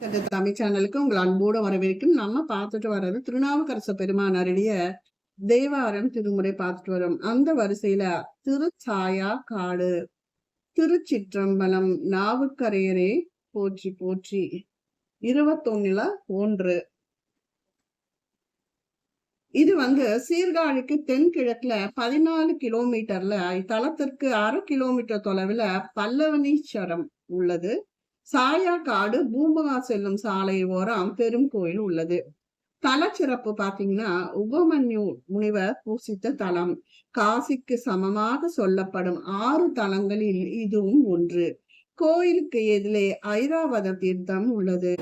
தமிழ் சேனலுக்கு உங்கள் அன்போடு வரவேற்கும். நம்ம பார்த்துட்டு வர்றது திருநாவுக்கரச பெருமானாருடைய தேவாரம் திருமுறை பார்த்துட்டு வரோம். அந்த வரிசையில திருச்சாயா காடு திருச்சிற்றம்பலம் நாவுக்கரையரே போற்றி போற்றி. இருபத்தொன்னுல ஒன்று. இது வந்து சீர்காழிக்கு தென்கிழக்குல பதினாலு கிலோமீட்டர்ல இத்தலத்திற்கு அரை கிலோமீட்டர் தொலைவுல பல்லவனீஸ்வரம் உள்ளது. சாயா காடு பூம்பகா செல்லும் சாலை ஓரம் பெரும் கோயில் உள்ளது. தல சிறப்பு பாத்தீங்கன்னா உபமன்யு முனிவர் பூசித்த தலம். காசிக்கு சமமாக சொல்லப்படும் ஆறு தலங்களில் இதுவும் ஒன்று. கோயிலுக்கு எதிலே ஐராவத தீர்த்தம் உள்ளது.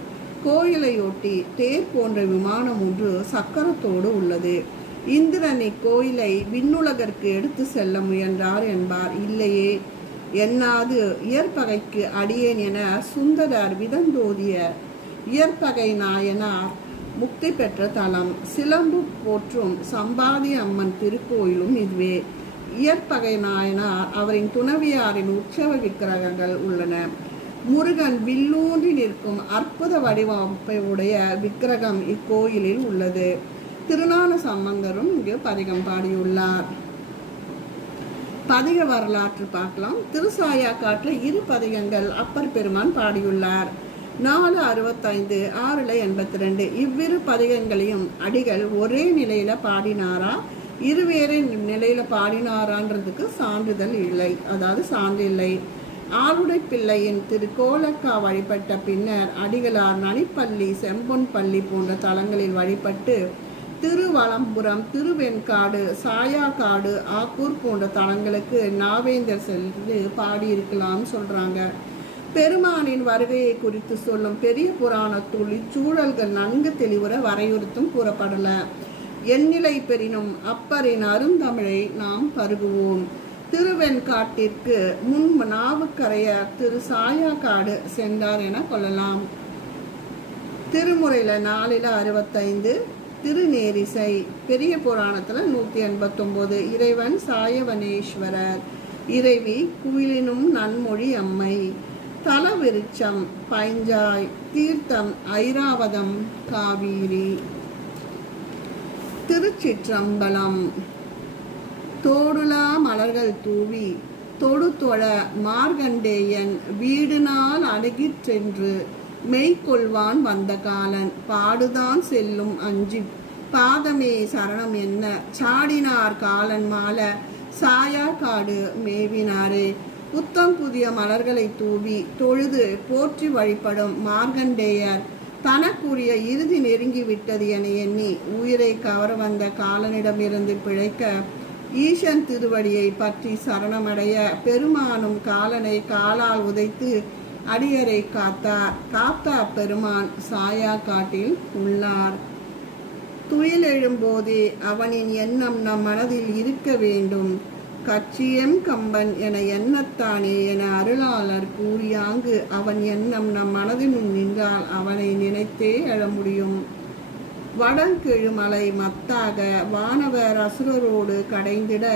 கோயிலையொட்டி தேர் போன்ற விமானம் ஒன்று சக்கரத்தோடு உள்ளது. இந்திரன் இக்கோயிலை விண்ணுலகிற்கு எடுத்து செல்ல முயன்றார் என்பார். இல்லையே என்னாது இயற்பகைக்கு அடியேன் என சுந்தரர் விதந்தோதிய இயற்பகை நாயனார் முக்தி பெற்ற தலம். சிலம்பு போற்றும் சம்பாதி அம்மன் திருக்கோயிலும் இதுவே. இயற்பகை நாயனார் அவரின் துணவியாரின் உற்சவ விக்கிரகங்கள் உள்ளன. முருகன் வில்லூன்றி நிற்கும் அற்புத வடிவமைப்பை உடைய விக்கிரகம் இக்கோயிலில் உள்ளது. திருநான சம்பந்தரும் இங்கு பதிகம் பாடியுள்ளார். பதிக வரலாற்று பார்க்கலாம். திருசாயா காட்டில் இரு பதிகங்கள் அப்பர் பெருமான் பாடியுள்ளார். நாலு அறுபத்தைந்து ஆறுல எண்பத்தி ரெண்டு இவ்விரு பதிகங்களையும் அடிகள் ஒரே நிலையில பாடினாரா? இருவேறு நிலையில பாடினாரான்றதுக்கு சான்றிதழ் இல்லை. அதாவது சான்று இல்லை. ஆளுடை பிள்ளையின் திருக்கோலக்கா வழிபட்ட பின்னர் அடிகளார் நனிப்பள்ளி செம்பொன் பள்ளி போன்ற தலங்களில் வழிபட்டு திருவலம்புரம் திருவெண்காடு சாயாக்காடு ஆக்கூர் போன்ற தலங்களுக்கு நாவேந்தர் சென்று பாடியிருக்கலாம்னு சொல்றாங்க. பெருமானின் வருகையை குறித்து சொல்லும் பெரிய புராணத்துள் இச்சூழல்கள் நன்கு தெளிவுற வரையுறுத்தும் கூறப்படல. எண்ணிலை பெறினும் அப்பரின் அருந்தமிழை நாம் பருகுவோம். திருவெண்காட்டிற்கு முன் நாவுக்கரையர் திரு சாயாக்காடு சென்றார் என கொள்ளலாம். திருமுறையில நாலில் அறுபத்தைந்து திருநேரிசை பெரிய புராணத்தில் நூற்றி எண்பத்தொம்போது. இறைவன் சாயவனேஸ்வரர். இறைவி குயிலினும் நன்மொழி அம்மை. தலவிருச்சம் பைஞ்சாய் தீர்த்தம் ஐராவதம் காவிரி. திருச்சிற்றம்பலம். தோடுலா மலர்கள் தூவி தொடுதொழ மார்கண்டேயன் வீடுனால் அணுகிற்றென்று மெய்கொள்வான் வந்த காலன். பாடுதான் செல்லும் அஞ்சு பாதமே சரணம் என்ன? சாடினார் காலன் மால. சாயா காடு மேவினாரே. புத்தம் புதிய மலர்களை தூவி தொழுது போற்றி வழிபடும் மார்கண்டேயர் தனக்குரிய இறுதி நெருங்கி விட்டது என எண்ணி உயிரை கவர வந்த காலனிடமிருந்து பிழைக்க ஈசன் திருவடியை பற்றி சரணமடைய பெருமானும் காலனை காலால் உதைத்து அடியரை காத்தார் காத்தா பெருமான் சாயா காட்டில் உள்ளார். துயில் எழும்போதே அவனின் எண்ணம் நம் மனதில் இருக்க வேண்டும். கச்சியம் கம்பன் என எண்ணத்தானே என அருளாளர் கூறியாங்கு அவன் எண்ணம் நம் மனதினுள் நின்றால் அவனை நினைத்தே எழ முடியும். வடங்கெழுமலை மத்தாக வானவர் அசுரரோடு கடைந்திட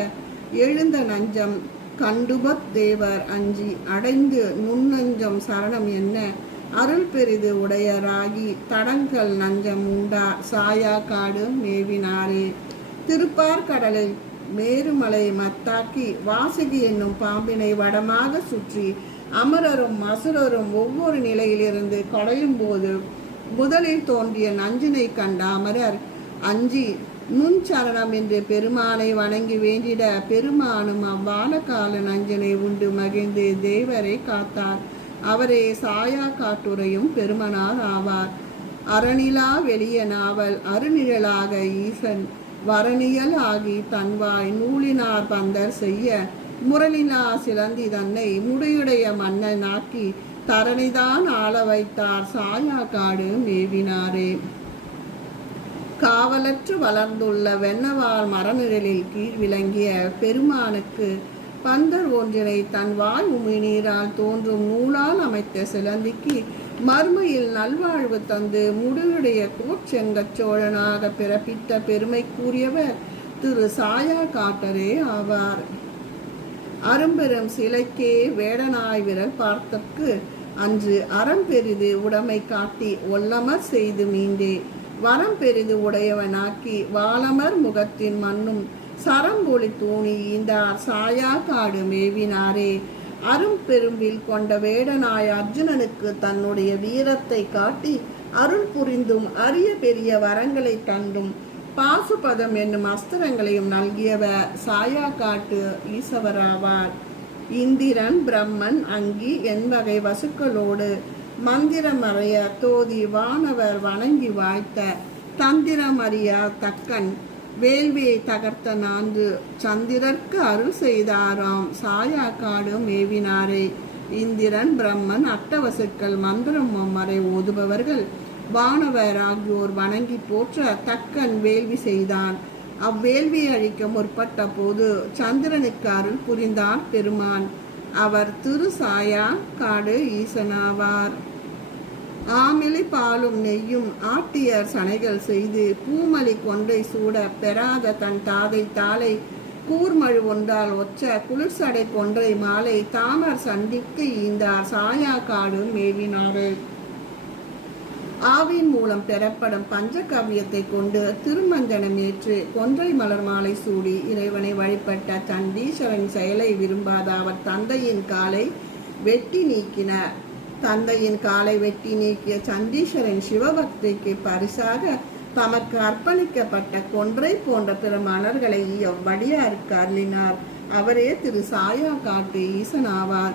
எழுந்த நஞ்சம் கண்டுபத் தேவர் அஞ்சி அடைந்து நுண்ணஞ்சம் சரணம் என்ன? அருள் பெரிது உடையராகி தடங்கள் நஞ்சம் உண்டார் சாயா காடு மேவினாரே. திருப்பார் கடலில் மேருமலை மத்தாக்கி வாசுகி என்னும் பாம்பினை வடமாக சுற்றி அமரரும் அசுரரும் ஒவ்வொரு நிலையிலிருந்து கடையும் போது முதலில் தோன்றிய நஞ்சினை கண்ட அமரர் அஞ்சி நுண் சரணம் என்று பெருமானை வணங்கி வேண்டிட பெருமானும் அவ்வாலகால நஞ்சனை உண்டு மகிழ்ந்து தேவரை காத்தார். அவரே சாயா காட்டுரையும் பெருமனார் ஆவார். அறநிலா வெளிய நாவல் அருநிழலாக ஈசன். வரணியல் ஆகி தன்வாய் நூலினார் பந்தர் செய்ய முரளினா சிலந்தி தன்னை முடியுடைய மன்னன் ஆக்கி தரணிதான் ஆள வைத்தார். சாயா காடு மேவினாரே. காவலற்று வளர்ந்துள்ள வெண்ணவால் மரநிழலில் கீழ் விளங்கிய பெருமானுக்கு பந்தர் ஒன்றினை தன் வாய் உமிழ்நீரால் தோன்றும் நூலால் அமைத்த சிலந்திக்கு மர்மையில் நல்வாழ்வு தந்து முடிவுடைய கோச்செங்கச் சோழனாக பிறப்பித்த பெருமை கூறியவர் திரு சாயா காட்டரே ஆவார். அரும்பெரும் சிலைக்கே வேடனாய் விரல் பார்த்தற்கு அன்று அறம் பெரிது உடைமை காட்டி ஒல்லமர் செய்து மீண்டே. வரம் பெரிது உடையவனாக்கி வாலமர் முகத்தின் மண்ணும் சரம்பொழி தூணி ஈந்தார் சாயா காடு மேவினாரே. அரும் பெரும்பில் கொண்ட வேடனாய் அர்ஜுனனுக்கு தன்னுடைய வீரத்தை காட்டி அருள் புரிந்தும் அரிய பெரிய வரங்களை தந்தும். பாசுபதம் என்னும் அஸ்திரங்களையும் நல்கியவர் சாயா காட்டு ஈசவராவார். இந்திரன் பிரம்மன் அங்கி என்பகை வசுக்களோடு மந்திரமறைய தோதி வானவர் வணங்கி வாழ்த்த தந்திரமறிய தக்கன் வேள்வியை தகர்த்த நான்கு சந்திரர்க்கு அருள் செய்தாராம். சாயா காடு மேவினாரே இந்திரன் பிரம்மன் அட்டவசுக்கள் மந்திரம் மறை ஓதுபவர்கள் வானவர் ஆகியோர் வணங்கி போற்ற தக்கன் வேள்வி செய்தான். அவ்வேள்வியை அழிக்க முற்பட்ட போது சந்திரனுக்கு அருள் புரிந்தார் பெருமான். அவர் திரு சாயா காடு ஈசனாவார். ஆமிலி பாலும் நெய்யும் ஆட்டியர் சனைகள் செய்து பூமலி கொன்றை சூட பெறாத தன் தாதை தாளை கூர்மழு ஒன்றால் ஒற்ற குளிர்சடை கொன்றை மாலை தாமர் சந்திக்கு ஈந்தார் சாயா காடு மேவினாரு. ஆவின் மூலம் பெறப்படும் பஞ்சகவ்யத்தை கொண்டு திருமஞ்சனம் ஏற்று கொன்றை மலர் மாலை சூடி இறைவனை வழிபட்ட தன் சண்டீஸ்வரன் செயலை விரும்பாத அவர் தந்தையின் காலை வெட்டி நீக்கினார். தந்தையின் காலை வெட்டி நீக்கிய சண்டீஸ்வரன் சிவபக்திக்கு பரிசாக தமக்கு அர்ப்பணிக்கப்பட்ட கொன்றை போன்ற பிற மலர்களை எவ்வடியாருக்கு அருளினார் அவரே திரு சாயா காட்டு ஈசனாவார்.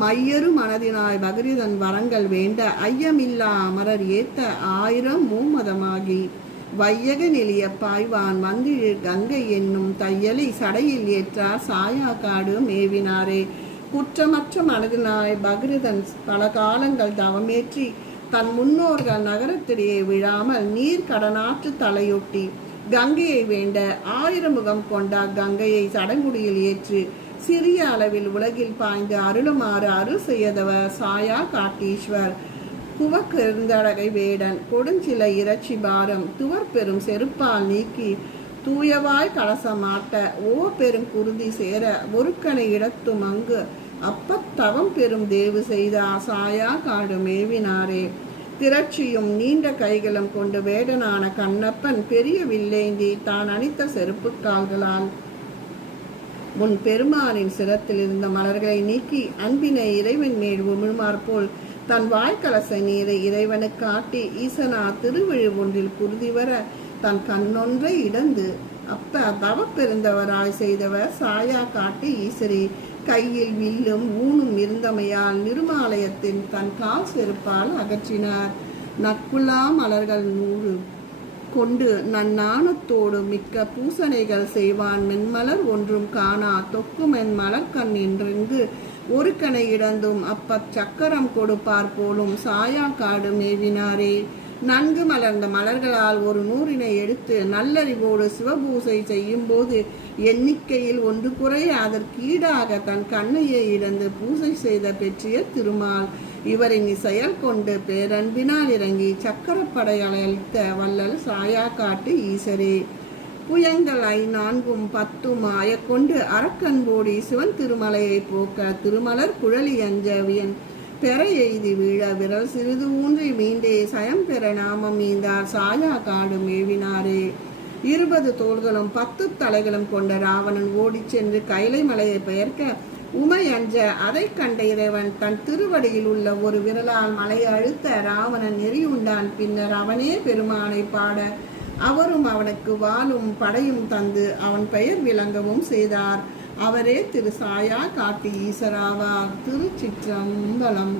மையரு மனதினாய் பகரிதன் வரங்கள் வேண்ட ஐயமில்லா அமரர் ஏத்த ஆயிரம் மூமதமாகி. வையக நெளிய பாய்வான் வந்திழு கங்கை என்னும் தையலை சடையில் ஏற்றார் சாயா காடு மேவினாரே. குற்றமற்ற மனதினாய் பகிருதன் பல காலங்கள் தவமேற்றி தன் முன்னோர்கள் நகரத்திலேயே விழாமல் நீர் கடனாற்று தலையொட்டி கங்கையை வேண்ட ஆயிரம் முகம் கொண்ட கங்கையை சடங்குடியில் ஏற்று சிறிய அளவில் உலகில் பாய்ந்து அருளுமாறு அருள் செய்தவர் சாயா காட்டீஸ்வர். குவக்கெருந்தடகை வேடன் கொடுஞ்சிலை இறைச்சி பாரம் துவர் பெரும் செருப்பால் நீக்கி தூயவாய் கலசமாட்ட ஓ பெரும் குருதி சேர ஒருக்கனை இடத்தும் அங்கு அப்பத்தவம் பெரும் தேவு செய்த சாயா காடு மேவினாரே. திரட்சியும் நீண்ட கைகளும் கொண்டு வேடனான கண்ணப்பன் பெரிய வில்லேந்தி தான் அணித்த செருப்பு கால்களால். உன் பெருமானின் சிரத்தில் இருந்த மலர்களை நீக்கி அன்பினை இறைவன் மேல் உமிழ்மார் போல் தன் வாய்க்கலசை நீரை இறைவனுக்கு காட்டி ஈசனா திருவிழு ஒன்றில் குருதி வர தன் கண்ணொன்றை இடந்து அப்ப தவ பெருந்தவராய் செய்தவர் சாயா காட்டி ஈசரி. கையில் வில்லும் ஊனும் இருந்தமையால் நிருமாலயத்தின் தன் கால் செருப்பால் அகற்றினார். நக்குலா மலர்கள் நூறு கொண்டு நன்னாணத்தோடு மிக்க பூசணைகள் செய்வான். மென்மலர் ஒன்றும் காணா. தொக்குமென் மலர் கண் என்றெங்கு ஒரு கணை இடந்தும் அப்ப சக்கரம் கொடுப்பார் போலும் சாயா காடு மேவினாரே. நன்கு மலர்ந்த மலர்களால் ஒரு நூறினை எடுத்து நல்லறிவோடு சிவபூசை செய்யும் போது எண்ணிக்கையில் ஒன்று குறைய அதற்கீடாக தன் கண்ணையை இழந்து பூசை செய்த பெற்றிய திருமால். இவரின் செயல் கொண்டு பேரன்பினால் இறங்கி சக்கரப்படை அளித்த வள்ளல் சாயா காட்டு ஈசரே. புயங்கள் நான்கும் பத்தும் ஆயக்கொண்டு அரக்கன்போடி சிவன் திருமலையை போக்க திருமலர் குழலி அஞ்சவியன் பெற எய்தி வீழ விரல் சிறிது ஊன்றி மீண்டே சயம் பெற நாமம் மீந்தார் சாயா காடு மேவினாரே இருபது தோள்களும் பத்து தலைகளும் கொண்ட ராவணன் ஓடிச் சென்று கைலை மலையை பெயர்க்க உமை அஞ்ச அதை கண்ட இறைவன் தன் திருவடியில் உள்ள ஒரு விரலால் மலையை அழுத்த ராவணன் நெறியுண்டான். பின்னர் அவனே பெருமானை பாட அவரும் அவனுக்கு வாளும் படையும் தந்து அவன் பெயர் விளங்கவும் செய்தார். அவரே திரு சாயா காட்டி ஈசராவார். திருச்சிற்றம்பலம்.